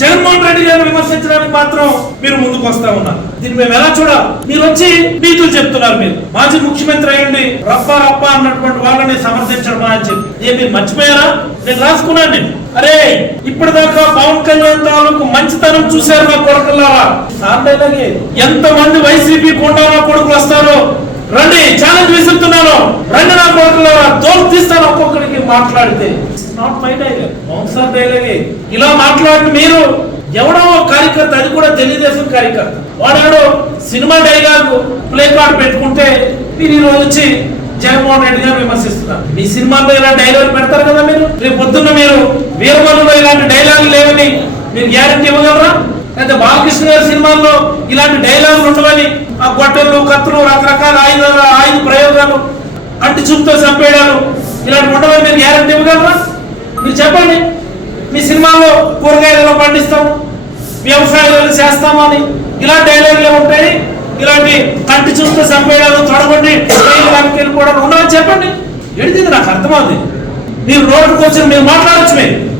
జగన్మోహన్ రెడ్డి గారిని విమర్శించడానికి మాత్రం మీరు ముందుకు వస్తా ఉన్నారు. దీన్ని మేము ఎలా చూడాలి? మీరు వచ్చి నీతులు చెప్తున్నారు. మీరు మాజీ ముఖ్యమంత్రి అయ్యండి రప్ప రప్ప అన్నటువంటి వాళ్ళని సమర్థించడం అని చెప్పి మీరు మర్చిపోయారా? నేను రాసుకున్నాను. నేను అరే ఇప్పటిదాకా పవన్ కళ్యాణ్ తాలూకు మంచితనం చూశారు నా కొడుకులారా. సార్లే ఎంత మంది వైసీపీ కొండా నా కొడుకులు వస్తారో రండి, ఛాలెంజ్ విసురుతున్నాను. రండి నా కొడుకులారా, తోలు తీస్తాను ఒక్కొక్కడికి మాట్లాడితే. నాట్ మై డైలాగ్, అవును సార్ డైలాగే. ఇలా మాట్లాడిన మీరు ఎవడో కార్యకర్త, అది కూడా తెలుగుదేశం కార్యకర్త, వాడాడో సినిమా డైలాగ్ ప్లే కార్డ్ పెట్టుకుంటే మీరు ఈ రోజు వచ్చి జగన్మోహన్ రెడ్డి గారు విమర్శిస్తున్నారు. మీ సినిమాల్లో ఇలాంటి డైలాగ్ పెడతారు కదా మీరు. రేపు పొద్దున్న మీరు వీరమల్లులో ఇలాంటి డైలాగ్ లేవని మీరు గ్యారంటీ ఇవ్వగలరా? అయితే బాలకృష్ణ గారి సినిమాల్లో ఇలాంటి డైలాగులు ఉండవని, ఆ గొట్టలు కత్తులు రకరకాల ఆయుధ ప్రయోగాలు అంటి చూపుతో చంపేయడాలు ఇలాంటి ఉండవని మీరు గ్యారంటీ ఇవ్వగలరా? మీరు చెప్పండి. మీ సినిమాలో కూరగాయలు పండిస్తాం, వ్యవసాయాలు చేస్తామని ఇలాంటి డైలాగులు ఉంటాయి. ఇలాంటి కంటి చూస్తూ చంపేయడాలు, తొడగొట్టి వెళ్ళిపోవడం ఉండవని చెప్పండి. ఎడితే నాకు అర్థమవుతుంది. మీరు రోడ్డుకు వచ్చి మీరు మాట్లాడచ్చు. మీరు